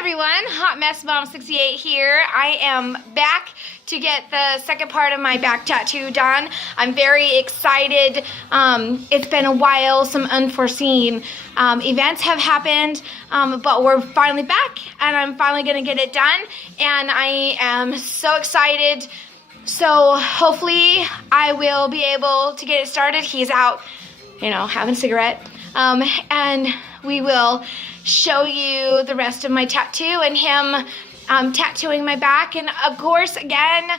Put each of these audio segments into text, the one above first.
everyone, Hot Mess Mom 68 here. I am back to get the second part of my back tattoo done. I'm very excited. It's been a while. Some unforeseen events have happened, but we're finally back, and I'm finally going to get it done, and I am so excited. So hopefully I will be able to get it started. He's out, having a cigarette, and we will show you the rest of my tattoo and him tattooing my back. And of course, again,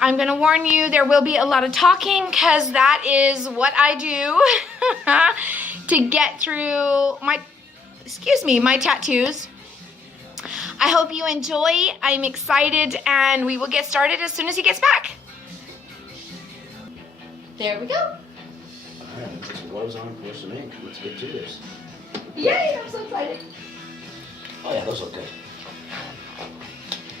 I'm gonna warn you, there will be a lot of talking because that is what I do to get through my tattoos. I hope you enjoy. I'm excited, and we will get started as soon as he gets back. There we go. All right, put some gloves on, pour some ink. Let's get to this. Yay, I'm so excited. Oh yeah, those look good.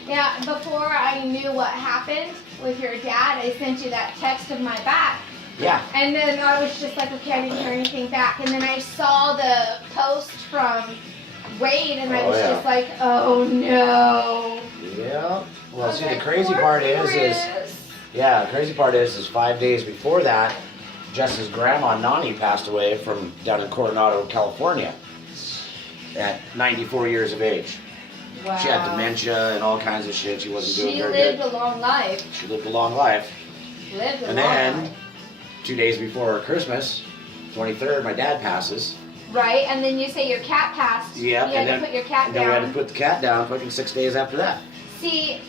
Yeah, before I knew what happened with your dad, I sent you that text of my back. Yeah. And then I was just like, okay, I didn't hear anything back. And then I saw the post from Wade, and I was just like, oh no. Yeah. Well, see, the like, crazy poor part is, Chris. the crazy part is 5 days before that, Jess's grandma, Nani, passed away from down in Coronado, California at 94 years of age. Wow. She had dementia and all kinds of shit. She wasn't doing very good. She lived a long life. She lived a long life. And then, 2 days before Christmas, 23rd, my dad passes. right, and then you say your cat passed. Yeah, You had to put your cat and down. then we had to put the cat down fucking 6 days after that. See,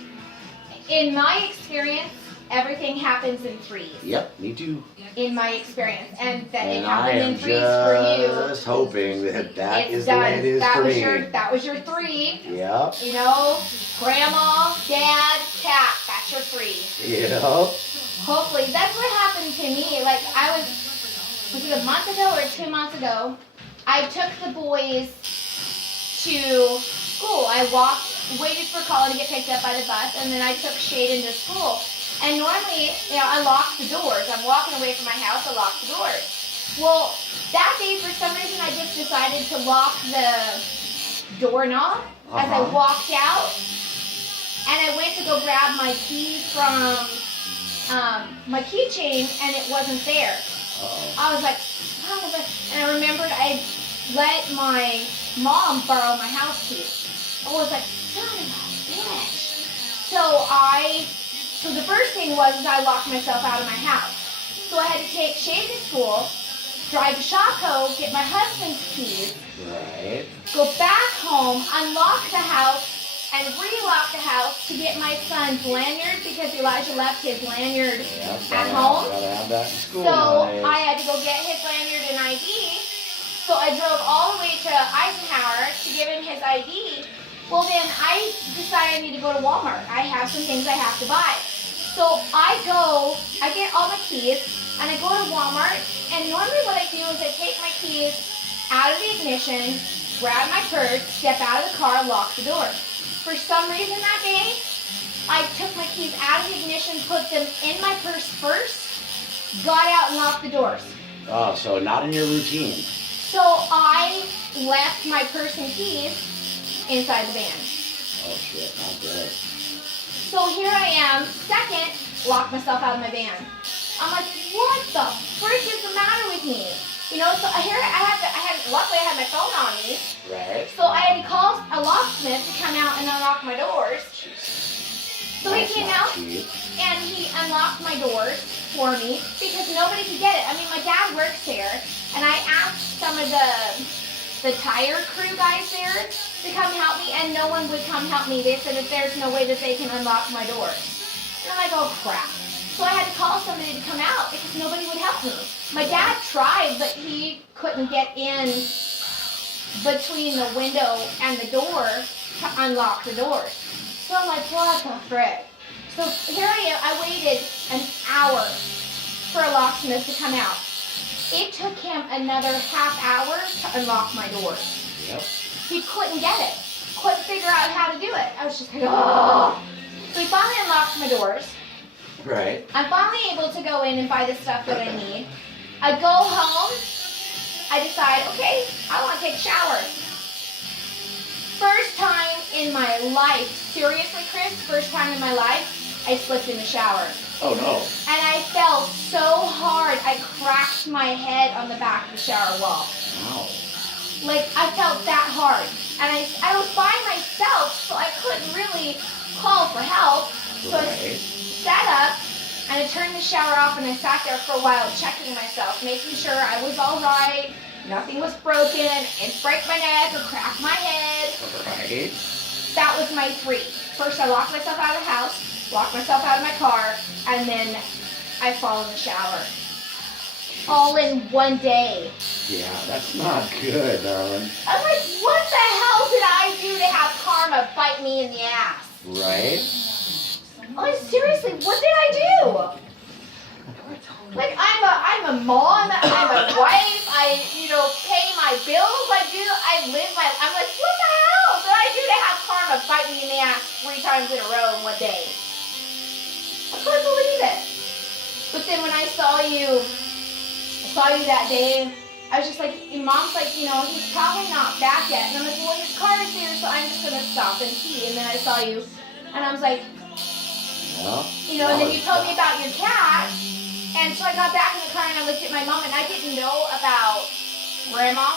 in my experience, everything happens in threes. Yep, me too. In my experience, and that it And I happened am in threes for you. just hoping that It's is the done. way it is That for was me. that was your three. Yep. Grandma, dad, cat. That's your three. Yep. Hopefully, that's what happened to me. Like was it a month ago or 2 months ago? I took the boys to school. I waited for Colin to get picked up by the bus, and then I took Shade into school. And normally, I lock the doors. I'm walking away from my house, I lock the doors. Well, that day, for some reason, I just decided to lock the doorknob as I walked out. And I went to go grab my keys from my keychain, and it wasn't there. I was like, and I remembered I let my mom borrow my house keys. I was like, son of a bitch. So the first thing was I locked myself out of my house. So I had to take Shade to school, drive to Shawco, get my husband's keys, Right. go back home, unlock the house, and relock the house to get my son's lanyard because Elijah left his lanyard at home. Gotta have that in school So nowadays. I had to go get his lanyard and ID. So I drove all the way to Eisenhower to give him his ID. Well, then I decided I need to go to Walmart. I have some things I have to buy. So I get all my keys, and I go to Walmart, and normally what I do is I take my keys out of the ignition, grab my purse, step out of the car, lock the door. For some reason that day, I took my keys out of the ignition, put them in my purse first, got out and locked the doors. Oh, so not in your routine. So I left my purse and keys inside the van. Oh shit, not good. So here I am, second, locked myself out of my van. I'm like, what the frick is the matter with me? So here luckily I had my phone on me. Right. So I had to call a locksmith to come out and unlock my doors. So he came out and he unlocked my doors for me because nobody could get it. I mean, my dad works there, and I asked some of the tire crew guys there to come help me, and no one would come help me. They said that there's no way that they can unlock my doors. And I'm like, oh crap. So I had to call somebody to come out because nobody would help me. My dad tried, but he couldn't get in between the window and the door to unlock the doors. So I'm like, what the frick? So here I am, I waited an hour for a locksmith to come out. It took him another half hour to unlock my doors. Yep. He couldn't get it. Couldn't figure out how to do it. I was just like, oh. So he finally unlocked my doors. Right. I'm finally able to go in and buy the stuff that I need. I go home. I decide, okay, I want to take a shower. First time in my life. Seriously, Chris, first time in my life, I slipped in the shower. Oh no. And I fell so hard, I cracked my head on the back of the shower wall. Wow. Like, I felt that hard. And I was by myself, so I couldn't really call for help. So I Right. sat up, and I turned the shower off, and I sat there for a while checking myself, making sure I was all right, nothing was broken, I didn't break my neck or crack my head. Right. That was my 3. First, I locked myself out of the house, locked myself out of my car, and then I fall in the shower. All in one day. Yeah, that's not good, darling. I'm like, what the hell did I do to have karma bite me in the ass? Right? Like, seriously, what did I do? Like, I'm a mom, I'm a wife, I, pay my bills, I live my, I'm like, what the hell did I do to have karma bite me in the ass 3 times in a row in one day? I couldn't believe it. But then when I saw you that day, I was just like, your mom's like, he's probably not back yet. And I'm like, well, his car is here, so I'm just going to stop and see. And then I saw you, and I was like, Yeah. and then you told me about your cat. And so I got back in the car and I looked at my mom, and I didn't know about Grandma.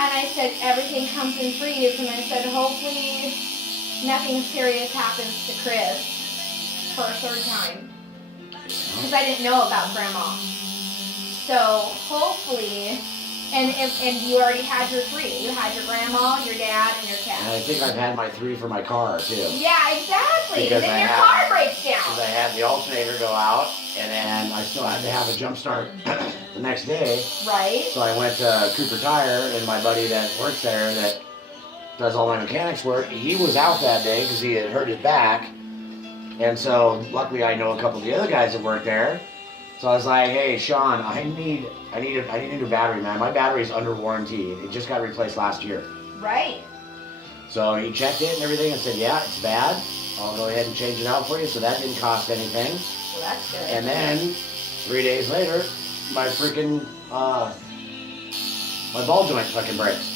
And I said, everything comes in threes. And I said, hopefully nothing serious happens to Chris for a 3rd time. Because I didn't know about Grandma. So hopefully, and you already had your 3. You had your grandma, your dad, and your cat. And I think I've had my 3 for my car too. Yeah, exactly. Because Then your car breaks down. Because I had the alternator go out, and then I still had to have a jump start the next day. Right. So I went to Cooper Tire, and my buddy that works there that does all my mechanics work, he was out that day because he had hurt his back. And so luckily I know a couple of the other guys that work there. So I was like, hey, Sean, I need a new battery, man. My battery's under warranty. It just got replaced last year. Right. So he checked it and everything and said, yeah, it's bad. I'll go ahead and change it out for you. So that didn't cost anything. Well, that's good. And then 3 days later, my freaking, my ball joint fucking breaks.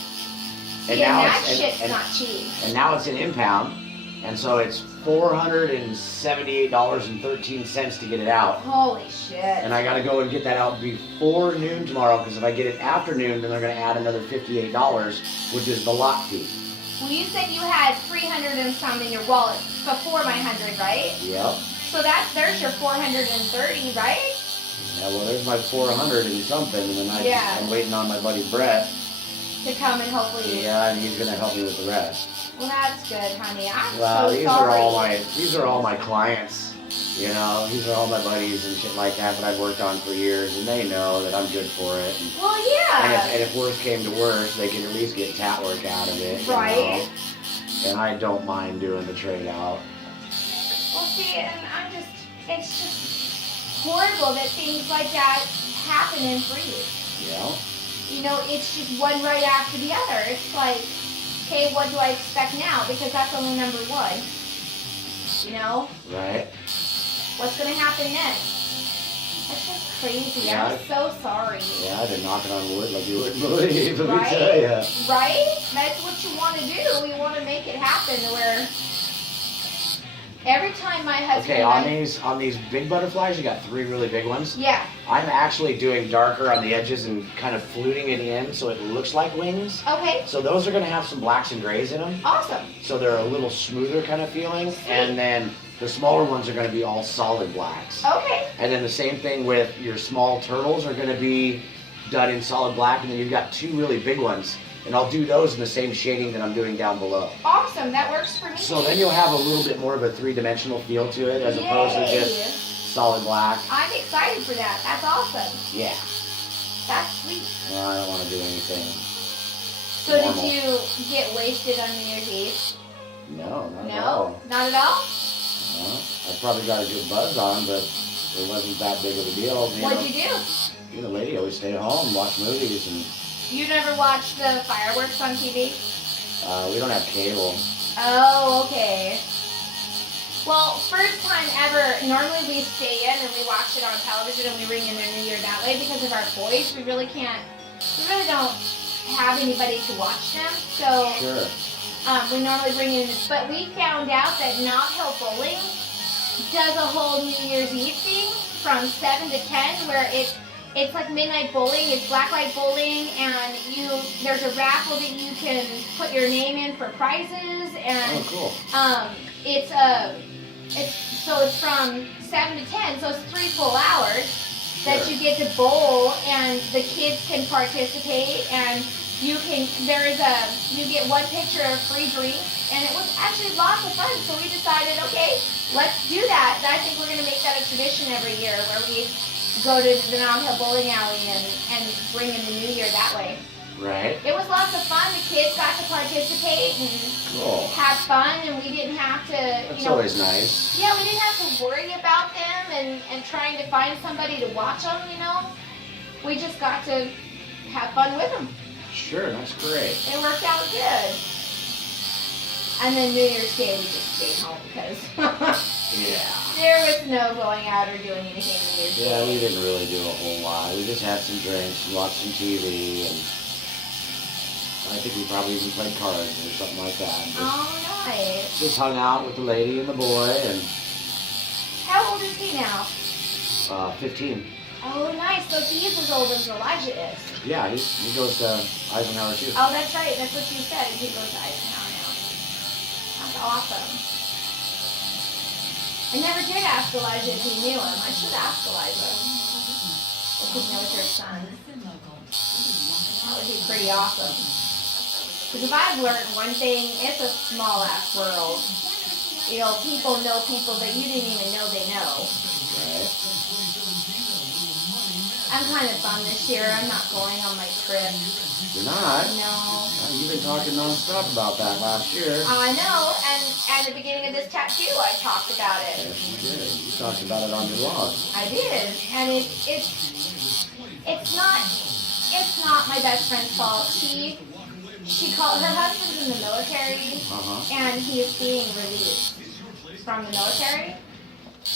See, and that shit's not cheap. And now it's an impound. And so it's $478.13 to get it out. Holy shit. And I gotta go and get that out before noon tomorrow, because if I get it after noon, then they're gonna add another $58, which is the lot fee. Well, you said you had 300 and some in your wallet before my 100, right? Yep. So there's your 430, right? Yeah, well, there's my 400 and something, and then Yeah. I'm waiting on my buddy Brett. To come and hopefully. Yeah, and he's gonna help me with the rest. Well, that's good, honey. I'm Well, so these sorry. are all my clients. You know, these are all my buddies and shit like that I've worked on for years, and they know that I'm good for it. Well, yeah. And if worse came to worse, they can at least get tat work out of it. Right. You know? And I don't mind doing the trade out. Well, see, and it's just horrible that things like that happen in freeze. Yeah. It's just one right after the other. It's like, okay, what do I expect now? Because that's only number 1. Right. What's going to happen next? That's just crazy. Yeah. I'm so sorry. Yeah, I've been knocking on wood like you wouldn't believe. Let me Right? tell ya. Right? That's what you want to do. You want to make it happen to where every time my husband Okay, and on these big butterflies, you got 3 really big ones. Yeah. I'm actually doing darker on the edges and kind of fluting it in so it looks like wings. Okay. So those are going to have some blacks and grays in them. Awesome. So they're a little smoother kind of feeling. And then the smaller ones are going to be all solid blacks. Okay. And then the same thing with your small turtles are going to be done in solid black. And then you've got 2 really big ones. And I'll do those in the same shading that I'm doing down below. Awesome. That works for me. So then you'll have a little bit more of a 3-dimensional feel to it as opposed to Yay. just solid black. I'm excited for that. That's awesome. Yeah. That's sweet. No, I don't want to do anything. So did normal. you get wasted on New Year's Eve? No, not at No? all. Not at all? No. I probably got a good buzz on, but it wasn't that big of a deal. What'd you do? The lady always stay at home, watch movies, and You never watched the fireworks on TV? we don't have cable. Oh, okay. Well, first time ever, normally we stay in and we watch it on television and we ring in the New Year that way because of our boys. We really don't have anybody to watch them. So Sure. We normally bring in, but we found out that Knob Hill Bowling does a whole New Year's Eve thing from 7 to 10 where it's like midnight bowling, it's blacklight bowling, and there's a raffle that you can put your name in for prizes, and Oh, cool. it's from 7 to 10, so it's 3 full hours that Sure. you get to bowl, and the kids can participate, and you get one picture of free drinks, and it was actually lots of fun. So we decided, okay, let's do that. I think we're gonna make that a tradition every year where we go to the Knob Hill Bowling Alley and bring in the new year that way. Right. It was lots of fun. The kids got to participate and Cool. have fun, and we didn't have to, That's always nice. yeah, we didn't have to worry about them and trying to find somebody to watch them, We just got to have fun with them. Sure, that's great. It worked out good. And then New Year's Day, we just stayed home because Yeah. there was no going out or doing anything New Year's Yeah, Day. we didn't really do a whole lot. We just had some drinks and watched some TV, and I think we probably even played cards or something like that. Oh, nice. Just hung out with the lady and the boy, and How old is he now? 15. Oh, nice. So he's as old as Elijah is. Yeah, he goes to Eisenhower too. Oh, that's right. That's what you said. He goes to Eisenhower now. That's awesome. I never did ask Elijah if he knew him. I should ask Elijah if he knows your son. That would be pretty awesome. Because if I've learned one thing, it's a small-ass world. People know people that you didn't even know they know. Right. I'm kind of bummed this year. I'm not going on my trip. You're not? No. You've been talking nonstop about that last year. I know, and at the beginning of this tattoo, I talked about it. Yes, you did. You talked about it on your blog. I did, and it's not my best friend's fault. Her husband's in the military, and he is being released from the military,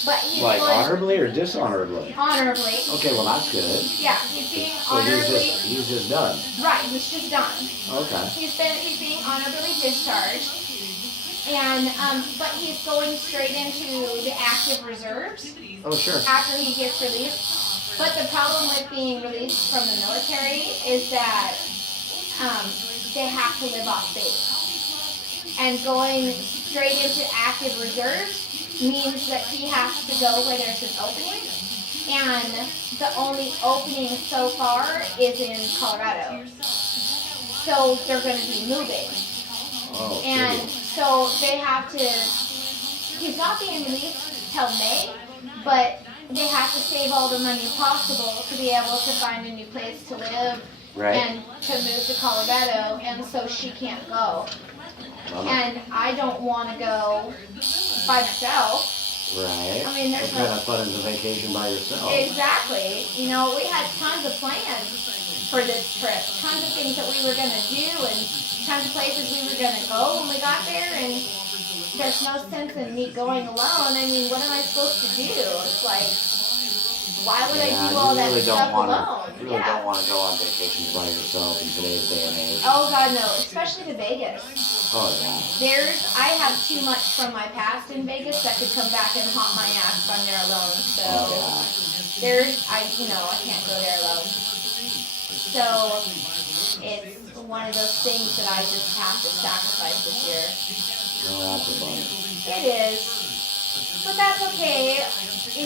but he's Like going honorably or dishonorably? honorably. Okay, well that's good. Yeah, he's being So honorably. he's just done. Right, he's just done. Okay. He's being honorably discharged, and but he's going straight into the active reserves Oh sure. after he gets released. But the problem with being released from the military is that they have to live off base, and going straight into active reserves means that he has to go where there's an opening, and the only opening so far is in Colorado. So they're going to be moving. Oh, And cool. so they have to, he's not being released till May, but they have to save all the money possible to be able to find a new place to live Right. and to move to Colorado, and so she can't go. And I don't want to go by myself. Right. I mean, there's what kind of fun is a vacation by yourself? Exactly. We had tons of plans for this trip. Tons of things that we were going to do and tons of places we were going to go when we got there. And there's no sense in me going alone. I mean, what am I supposed to do? It's like, why would I do all that stuff alone? You really don't want to go on vacations by yourself in today's day and age. Oh, God, no. Especially to Vegas. Oh, yeah. I have too much from my past in Vegas that could come back and haunt my ass if I'm there alone. So I can't go there alone. So it's one of those things that I just have to sacrifice this year. No, that's a bummer. It is. But that's okay.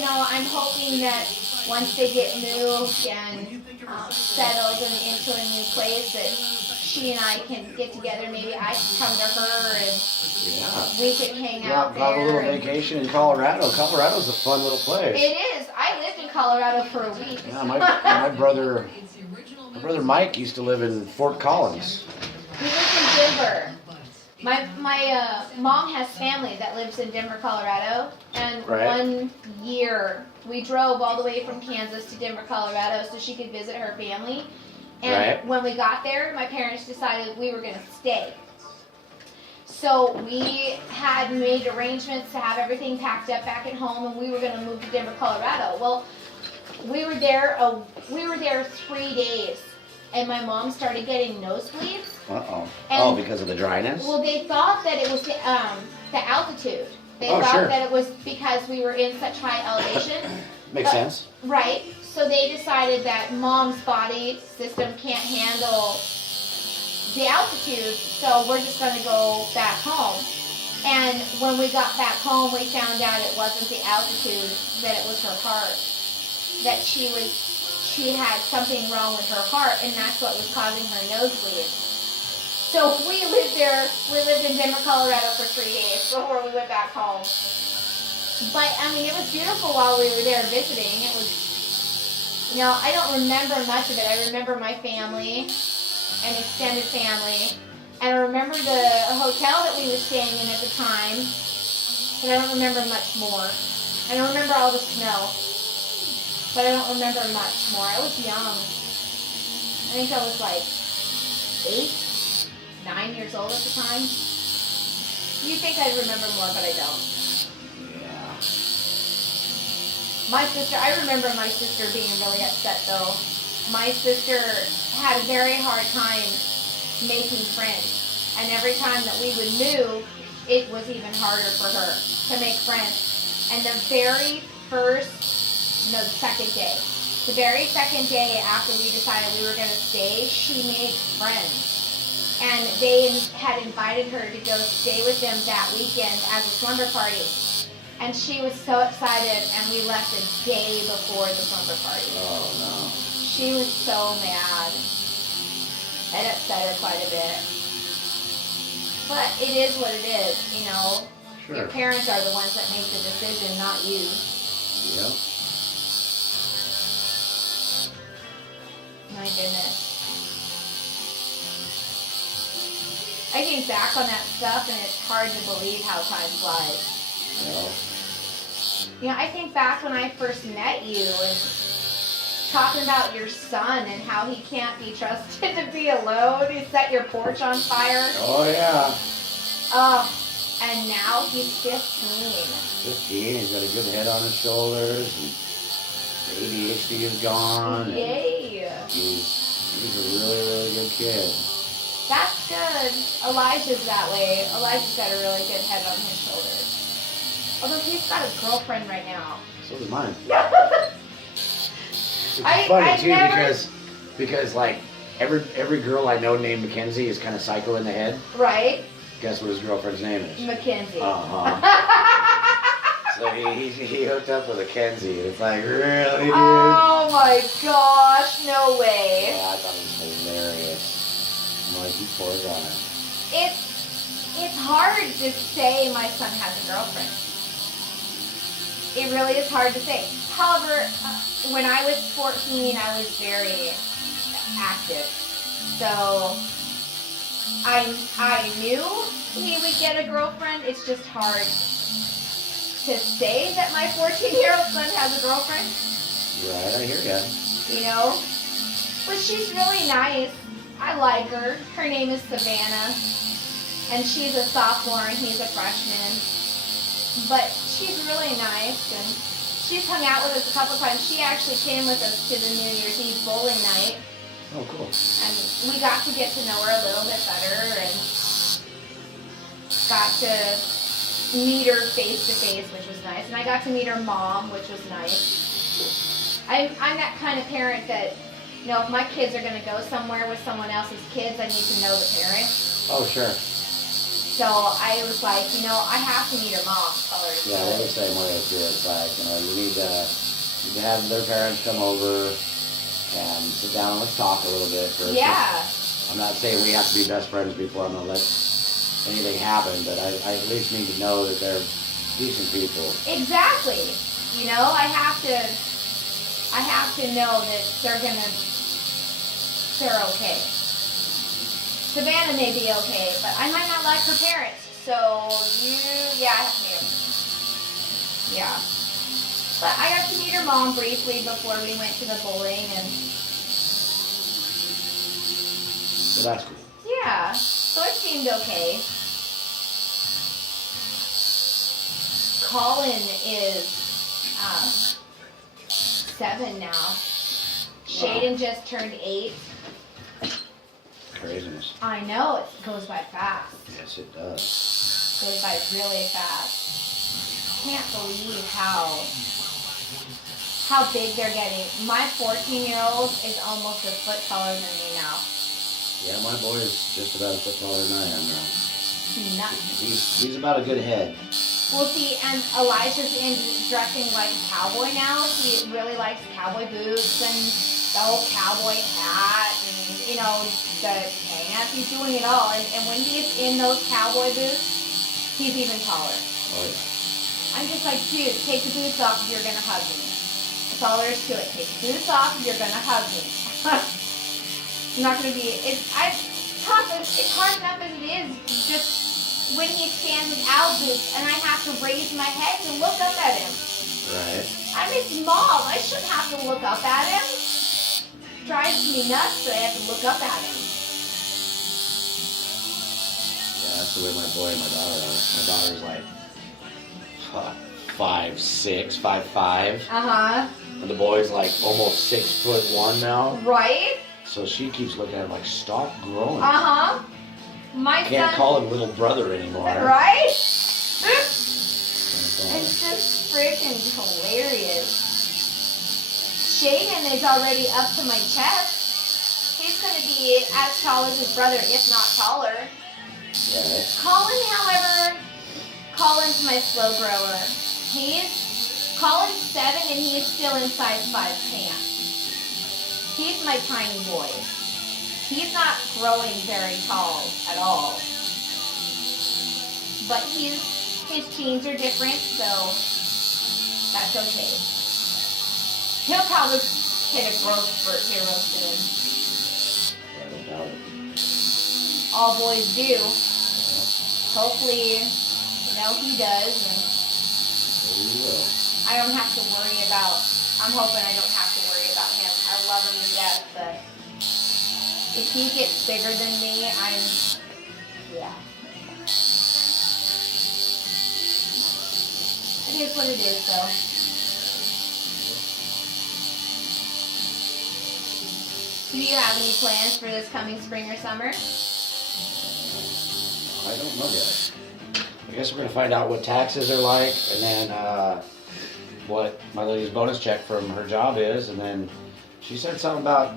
I'm hoping that once they get moved and settled and into a new place, that she and I can get together. Maybe I can come to her and we can hang out there. Have a little vacation in Colorado. Colorado's a fun little place. It is. I lived in Colorado for a week. Yeah, my brother Mike used to live in Fort Collins. We lived in Denver. My mom has family that lives in Denver, Colorado, and one year we drove all the way from Kansas to Denver, Colorado so she could visit her family. And when we got there, my parents decided we were going to stay. So we had made arrangements to have everything packed up back at home, and we were going to move to Denver, Colorado. Well, we were there 3 days, and my mom started getting nosebleeds. Uh-oh. And- Oh, because of the dryness? Well, they thought that it was the altitude. They Oh, thought sure. that it was because we were in such high elevation. Makes sense. Right. So they decided that mom's body system can't handle the altitude, so we're just going to go back home. And when we got back home, we found out it wasn't the altitude, that it was her heart. That she had something wrong with her heart, and that's what was causing her nosebleeds. So we lived in Denver, Colorado for 3 days before we went back home. But, I mean, it was beautiful while we were there visiting. It was, I don't remember much of it. I remember my family, an extended family, and I remember the hotel that we were staying in at the time, but I don't remember much more. I don't remember all the snow, but I don't remember much more. I was young. I think I was like 9 years old at the time. You think I'd remember more, but I don't. Yeah. I remember my sister being really upset though. My sister had a very hard time making friends. And every time that we would move, it was even harder for her to make friends. And the very second day after we decided we were going to stay, she made friends. And they had invited her to go stay with them that weekend as a slumber party. And she was so excited, and we left a day before the slumber party. Oh, no. She was so mad. It upset her quite a bit. But it is what it is, Sure. Your parents are the ones that make the decision, not you. Yep. My goodness. I think back on that stuff, and it's hard to believe how time flies. Well, I think back when I first met you and talking about your son and how he can't be trusted to be alone. He set your porch on fire. oh, yeah. And now he's 15. 15, he's got a good head on his shoulders, and ADHD is gone. and Yay. He's a really, really good kid. That's good. Elijah's that way. Elijah's got a really good head on his shoulders. Although he's got a girlfriend right now. So does mine. It's I funny too never- because like every girl I know named Mackenzie is kind of psycho in the head. Right? Guess what his girlfriend's name is? Mackenzie. Uh-huh. So he hooked up with a Kenzie. It's like, really, dude? Oh my gosh, no way. Yeah, I thought it was hilarious. I'm like, you poor guy. It's hard to say my son has a girlfriend. It really is hard to say. However, when I was 14, I was very active. So I knew he would get a girlfriend. It's just hard to say that my 14-year-old son has a girlfriend. Right, I hear ya. But she's really nice. I like her. Her name is Savannah. And she's a sophomore and he's a freshman. But she's really nice, and she's hung out with us a couple times. She actually came with us to the New Year's Eve bowling night. Oh, cool. And we got to get to know her a little bit better and got to meet her face to face, which was nice. And I got to meet her mom, which was nice. I'm that kind of parent that, if my kids are going to go somewhere with someone else's kids, I need to know the parent. Oh, sure. So I was like, I have to meet her mom. Tell her. Yeah, we're the same way too. It's like, you need to have their parents come over and sit down and let's talk a little bit first. Yeah. I'm not saying we have to be best friends before I'm gonna let anything happen, but I at least need to know that they're decent people. Exactly. I have to know that they're okay. Savannah may be okay, but I might not like her parents. So I have to meet her. Yeah. But I got to meet her mom briefly before we went to the bowling, and So that's cool. yeah, so it seemed okay. Colin is 7 now. Shaden just turned 8. Craziness. I know, it goes by fast. Yes, it does. Goes by really fast. Can't believe how big they're getting. My 14-year-old is almost a foot taller than me now. Yeah, my boy is just about a foot taller than I am now. Nuts. He's about a good head. Well, see, and Elijah's in dressing like a cowboy now. He really likes cowboy boots and the old cowboy hat and, you know, the pants. He's doing it all. And when he's in those cowboy boots, he's even taller. Oh, yeah. I'm just like, dude, take the boots off if you're going to hug me. That's all there is to it. Take the boots off if you're going to hug me. I'm not going to be, it's hard enough as it is, just when he stands without boots and I have to raise my head to look up at him. Right. I'm his mom. I shouldn't have to look up at him. Drives me nuts that I have to look up at him. Yeah, that's the way my boy and my daughter are. My daughter's like 5'6", 5'5". Uh-huh. And the boy's like almost 6'1" now. Right? So she keeps looking at him like, stop growing. Uh-huh. My Can't son... call him little brother anymore. Right? It's just freaking hilarious. Shaden is already up to my chest. He's going to be as tall as his brother, if not taller. Right. Colin's my slow grower. Colin's 7 and he is still in size 5 pants. He's my tiny boy. He's not growing very tall at all. But his genes are different, so that's okay. He'll probably hit a growth spurt here real soon. I don't doubt it. All boys do. Yeah. Hopefully, he does. And Maybe he will. I don't have to worry about, I'm hoping I don't have to worry about him. I love him to death, but if he gets bigger than me, yeah. It is what it is, though. Do you have any plans for this coming spring or summer? I don't know yet. I guess we're going to find out what taxes are like, and then what my lady's bonus check from her job is, and then she said something about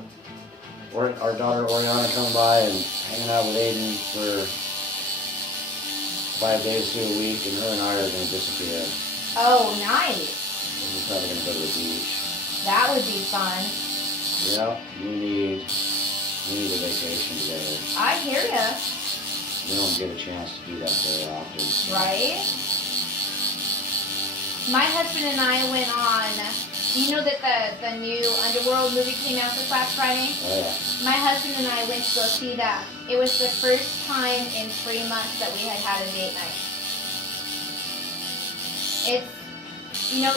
our daughter Oriana coming by and hanging out with Aiden for 5 days to a week, and her and I are going to disappear. Oh, nice. We're probably going to go to the beach. That would be fun. Yeah, we need a vacation together. I hear ya. We don't get a chance to do that very often. Right? My husband and I went on, you know that the new Underworld movie came out this last Friday? Oh, yeah. My husband and I went to go see that. It was the first time in 3 months that we had had a date night.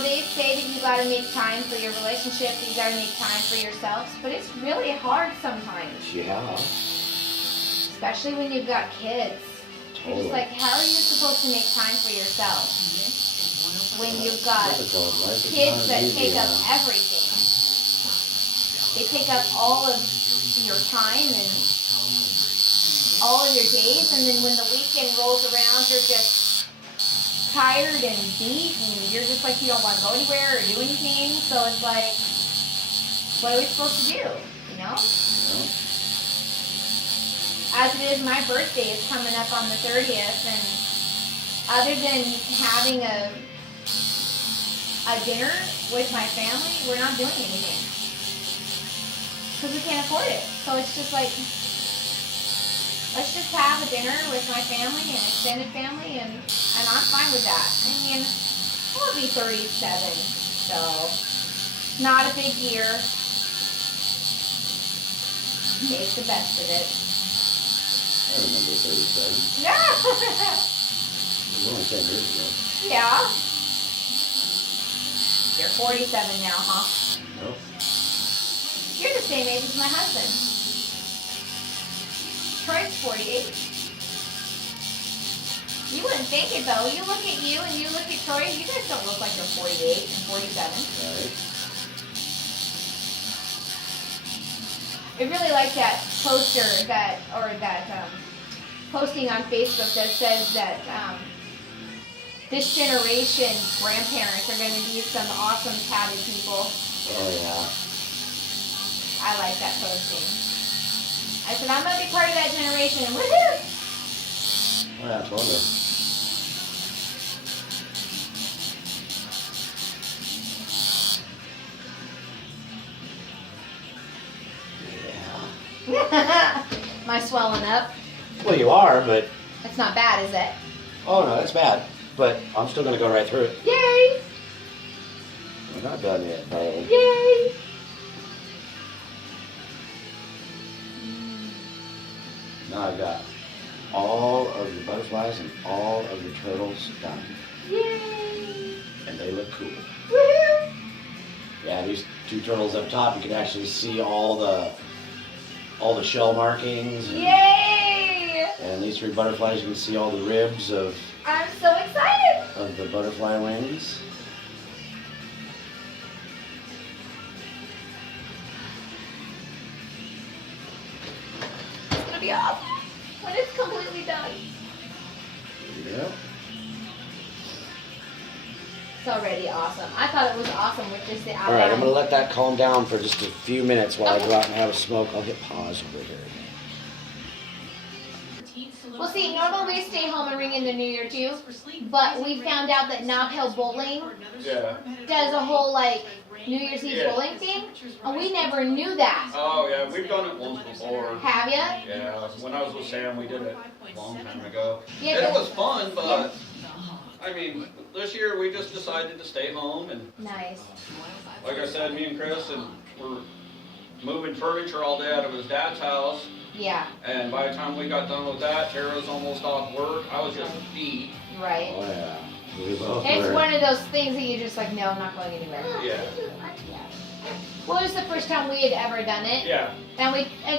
They say that you gotta make time for your relationship, that you gotta make time for yourselves, but it's really hard sometimes. Yeah. Especially when you've got kids. You're just Totally. like, how are you supposed to make time for yourself when you've got Difficult. Life is kids not that easy take up now. everything? They take up all of your time and all of your days, and then when the weekend rolls around, you're just tired and beat, and you're just like, you don't want to go anywhere or do anything. So it's like, what are we supposed to do? Yeah. As it is, my birthday is coming up on the 30th, and other than having a dinner with my family, we're not doing anything because we can't afford it. So it's just like, let's just have a dinner with my family and extended family, and I'm fine with that. I mean, I'll be 37, so not a big year. Make the best of it. I remember 37. Yeah. It was only 10 years ago. Yeah. You're 47 now, huh? Nope. You're the same age as my husband. Troy's 48. You wouldn't think it though. You look at you and you look at Troy, you guys don't look like you're 48 and 47. Right. I really like that poster posting on Facebook that says that this generation's grandparents are going to be some awesome tabby people. Oh yeah. I like that posting. I said, I'm going to be part of that generation. Woohoo! Oh, yeah, totally. Yeah. Am I swelling up? Well, you are, but That's not bad, is it? oh no, that's bad. But I'm still gonna go right through it. Yay! We're not done yet, probably. Yay! Now I've got all of the butterflies and all of the turtles done, Yay! and they look cool. Woohoo! Yeah, these two turtles up top, you can actually see all the shell markings. Yay! And these three butterflies, you can see all the ribs of I'm so excited! the butterfly wings. It's gonna be awesome when it's completely done. Yep. It's already awesome. I thought it was awesome with just the All outline. right, I'm gonna let that calm down for just a few minutes while Okay. I go out and have a smoke. I'll hit pause over here. Well, see, normally we stay home and ring in the New Year too, but we found out that Knob Hill Bowling Yeah. does a whole like New Year's Eve Yeah. bowling thing, and we never knew that. Oh yeah, we've done it once before. Have ya? Yeah, when I was with Sam, we did it a long time ago. Yeah, And it but- was fun, but I mean, this year we just decided to stay home, and Nice. like I said, me and Chris, and we're moving furniture all day out of his dad's house. Yeah, And by the time we got done with that, Tara was almost off work. I was just beat. right. Oh yeah. We both It's were. one of those things that you just like, no, I'm not going anywhere. Yeah. Well, it was the first time we had ever done it, Yeah. and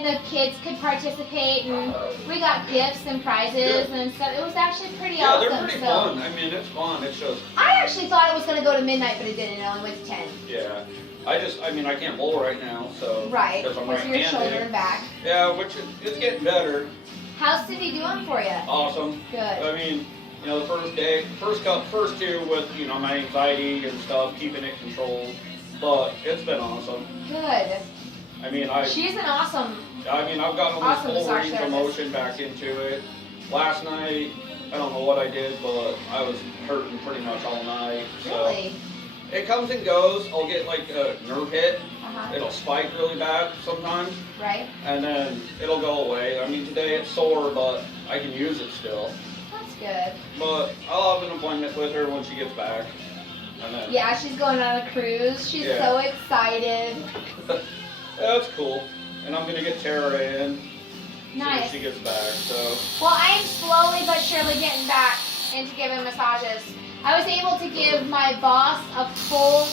the kids could participate, and we got gifts and prizes and stuff. It was actually pretty Yeah, awesome. they're pretty so fun. I mean, it's fun. It's just, I actually thought it was going to go to midnight, but it didn't. It only went to 10. yeah. I mean, I can't bowl right now, so. Right, Because I'm with your shoulder right-handed. and back. Yeah, which it's getting better. How's Cindy doing for you? Awesome. Good. I mean, you know, the first day, first two with, you know, my anxiety and stuff, keeping it controlled. But it's been awesome. Good. I mean, She's an awesome. I've gotten my Awesome full massage range of therapist. motion back into it. Last night, I don't know what I did, but I was hurting pretty much all night. So Really? it comes and goes. I'll get like a nerve hit. Uh-huh. It'll spike really bad sometimes, Right? and then it'll go away. I mean, today it's sore, but I can use it still. That's good. But I'll have an appointment with her when she gets back. And then, Yeah, she's going on a cruise. She's Yeah. so excited. that's cool. And I'm gonna get Tara in as soon as Nice. she gets back. So Well, I am slowly but surely getting back into giving massages. I was able to give my boss a full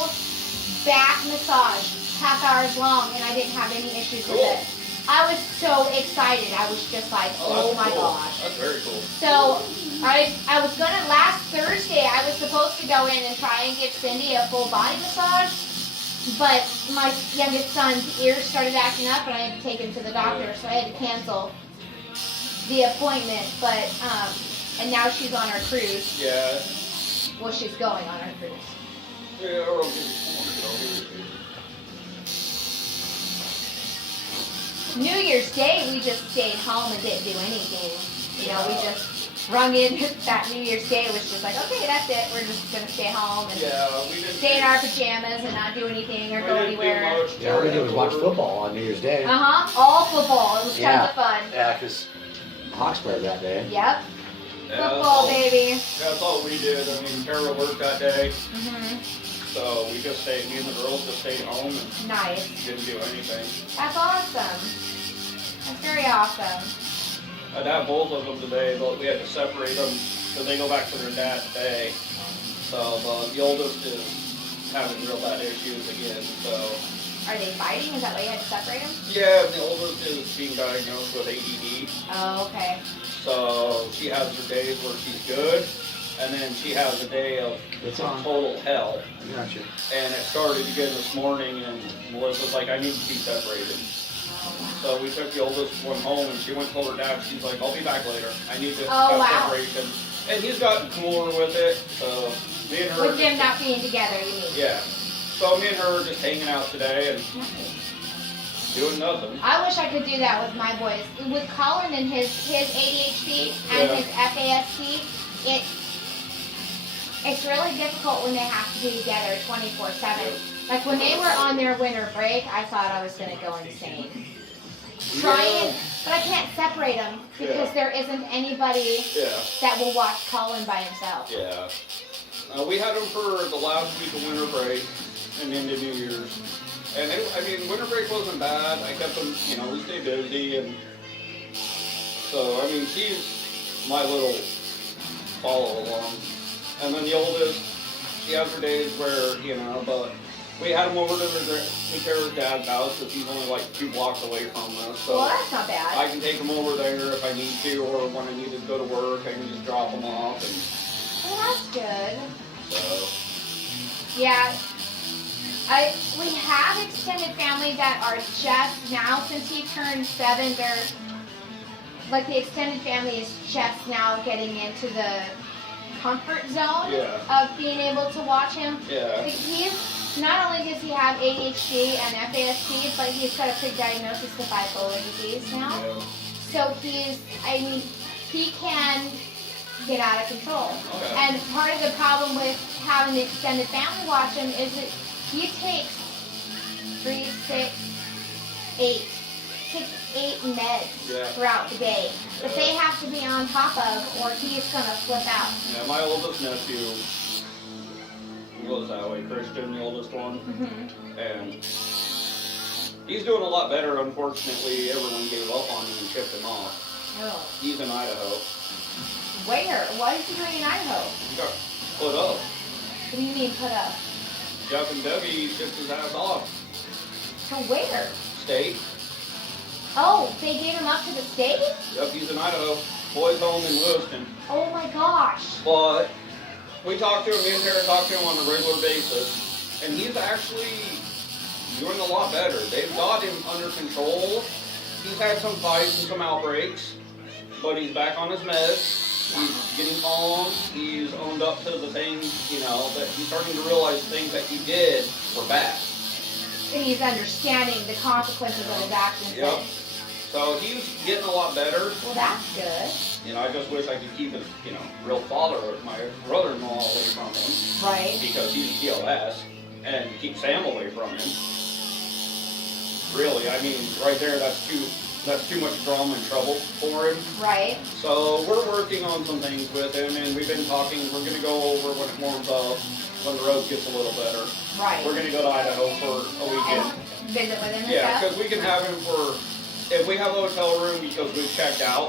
back massage, half hours long, and I didn't have any issues with Cool. it. I was so excited. I was just like, oh that's my cool. gosh. That's very cool. So I was gonna last Thursday. I was supposed to go in and try and give Cindy a full body massage, but my youngest son's ears started acting up, and I had to take him to the doctor, so I had to cancel the appointment. But and now she's on her cruise. Yeah. Well, she's going on her cruise. Yeah, or I'll give it to you. New Year's Day, we just stayed home and didn't do anything. You know, we just rung in that New Year's Day. It was just like, okay, that's it. We're just gonna stay home and Yeah, we didn't. stay in our pajamas and not do anything or we go didn't do anywhere. much. Yeah, all we did was watch football on New Year's Day. All football. It was Yeah. tons of fun. Yeah, because Hawks played that day. Yep, Yeah, that's football, all- baby. That's all we did. I mean, Tara worked that day, Mhm. so we just stayed. Me and the girls just stayed home and Nice. didn't do anything. That's awesome. That's very awesome. I'd have both of them today, but we had to separate them because they go back to their dad today. So the oldest is having real bad issues again. So Are they fighting? Is that why you had to separate them? yeah, and the oldest is being diagnosed with ADD. Oh, okay. So she has her days where she's good, and then she has a day of It's on. total hell. I got you. And it started again this morning, and Melissa's like, I need to be separated. So we took the oldest one home, and she went and told her dad. She's like, "I'll be back later. I need to Oh, have wow. separation." And he's gotten cooler with it. So me and her. With them not being together, you mean? Yeah. So me and her are just hanging out today and doing nothing. I wish I could do that with my boys. With Colin and his ADHD and Yeah. his FASD, it's really difficult when they have to be together 24/7. Like when they were on their winter break, I thought I was going to go insane. Trying, but I can't separate them because Yeah. there isn't anybody Yeah. that will watch Colin by himself. Yeah. We had them for the last week of winter break and into New Year's. And I mean, winter break wasn't bad. I kept them, we stayed busy. And so, I mean, she's my little follow along. And then the oldest, she has her days where, but we had him over to Tara's dad's house because he's only like 2 blocks away from us. So Well, that's not bad. I can take him over there if I need to, or when I need to go to work, I can just drop him off. And Well, that's good. so, Yeah. We have extended family that are just now, since he turned 7, they're, like the extended family is just now getting into the comfort zone Yeah. of being able to watch him. yeah. Not only does he have ADHD and FASD, but he's got a pre-diagnosis of bipolar disease now. Yeah. So he can get out of control. Okay. And part of the problem with having the extended family watch him is that he takes 3, 6, 8. Takes 8 meds Yeah. throughout the day that they have to be on top of, or he's gonna flip out. Yeah, my oldest nephew goes that way, Christian, the oldest one, Mm-hmm. and he's doing a lot better. Unfortunately, everyone gave up on him and shipped him off. Oh. He's in Idaho. Where? What is he doing in Idaho? He got put up. What do you mean put up? Jeff and Debbie shipped his ass off. To where? State. Oh, they gave him up to the state? Yep, he's in Idaho. Boys home in Lewiston. Oh my gosh. But we talked to him, me and Tara talked to him on a regular basis, and he's actually doing a lot better. They've got him under control. He's had some fights and some outbreaks, but he's back on his meds. He's getting calm. He's owned up to the things, that he's starting to realize things that he did were bad. And he's understanding the consequences of his actions. Yep. So he's getting a lot better. Well, that's good. I just wish I could keep his, real father, my brother-in-law, away from him. Right. Because he's PLS, and keep Sam away from him. Really, I mean, right there, that's too much drama and trouble for him. Right. So we're working on some things with him, and we've been talking. We're going to go over when it warms up, when the road gets a little better. Right. We're going to go to Idaho for a weekend. And visit with him and Yeah, stuff? because we can have him if we have a hotel room because we've checked out,